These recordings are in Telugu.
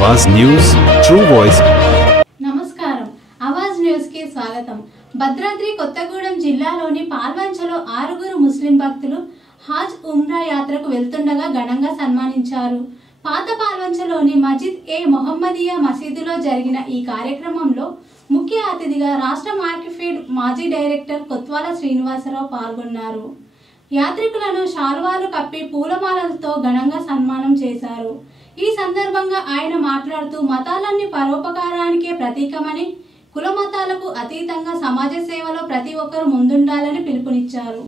आवाज न्यूज ट्रू वॉइस నమస్కారం ఆవాజ్ న్యూస్ కి స్వాగతం। భద్రాద్రి కొత్తగూడెం జిల్లాలోని పాల్వంచలో 6 ముస్లిం భక్తులు హాజ్ ఉమ్రా యాత్రకు వెళ్తుండగా ఘనంగా సన్మానించారు। పాత పాల్వంచలోని మస్జిద్ ఏ మొహమ్మదియా మసీదులో జరిగిన ఈ కార్యక్రమంలో ముఖ్య అతిథిగా రాష్ట్ర మార్కెఫెడ్ మాజీ డైరెక్టర్ కొత్వాల శ్రీనివాసరావు పాల్గొన్నారు। యాత్రికులను శాలువాలు కప్పి పూలమాలలతో ఘనంగా సన్మానం చేశారు। ఈ సందర్భంగా ఆయన మాట్లాడుతూ మతాలన్నీ పరోపకారానికే ప్రతీకమని, కుల మతాలకు అతీతంగా సమాజ సేవలో ప్రతి ఒక్కరూ ముందుండాలని పిలుపునిచ్చారు।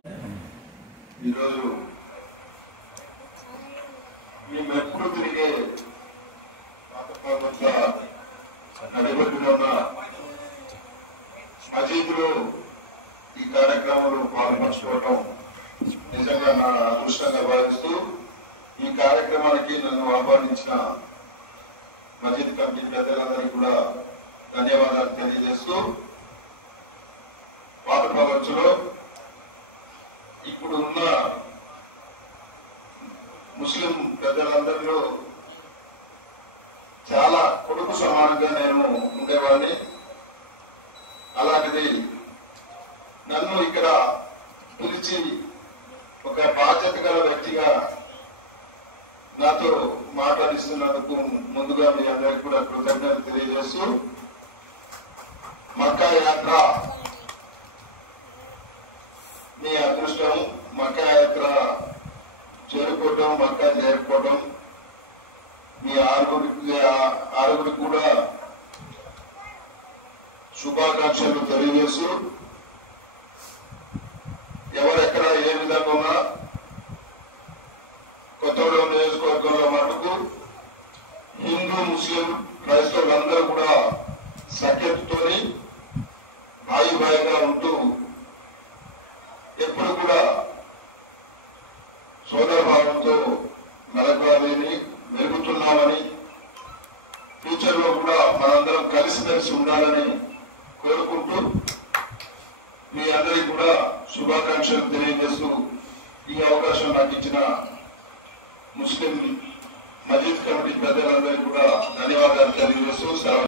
ఈ కార్యక్రమంలో పాల్పంచుకోవడం నిజంగా నా అదృష్టంగా భావిస్తూ ఈ కార్యక్రమానికి నన్ను ఆహ్వానించిన మస్జిద్ కమిటీ పెద్దలందరికీ కూడా ధన్యవాదాలు తెలియజేస్తూ, పాత పాల్వంచలో ఇప్పుడు ఉన్న ముస్లిం పెద్దలందరిలో చాలా కొడుకు సమానంగా నేను ఉండేవాడిని। అలాంటిది నన్ను ఇక్కడ పిలిచి ఒక బాధ్యత గల వ్యక్తిగా నాతో మాట్లాడిస్తున్నందుకు ముందుగా మీ అందరికీ కూడా కృతజ్ఞతలు తెలియజేస్తూ, మక్కా యాత్ర మీ అదృష్టం, మక్కా యాత్ర చేరుకోవటం, మక్కా చేరుకోవటం మీ ఆరుగురికి కూడా శుభాకాంక్షలు తెలియజేస్తూ, ఎవరెక్కడ ఏ విధంగా ఉన్నా కొత్తగూడెం నియోజకవర్గంలో మటుకు హిందూ ముస్లిం క్రైస్తవులందరూ కూడా సఖ్యతతోని భాయిగా ఉంటూ ఎప్పుడు కూడా సోదరభావంతో మెలుగుతున్నామని, ఫ్యూచర్ లో కూడా మనందరం కలిసిమెలిసి ఉండాలని కోరుకుంటూ మీ అందరికీ కూడా శుభాకాంక్షలు తెలియజేస్తూ, ఈ అవకాశం నాకు ఇచ్చిన ముస్లిం మస్జిద్ కమిటీ పెద్దలందరికీ కూడా ధన్యవాదాలు తెలియజేస్తూ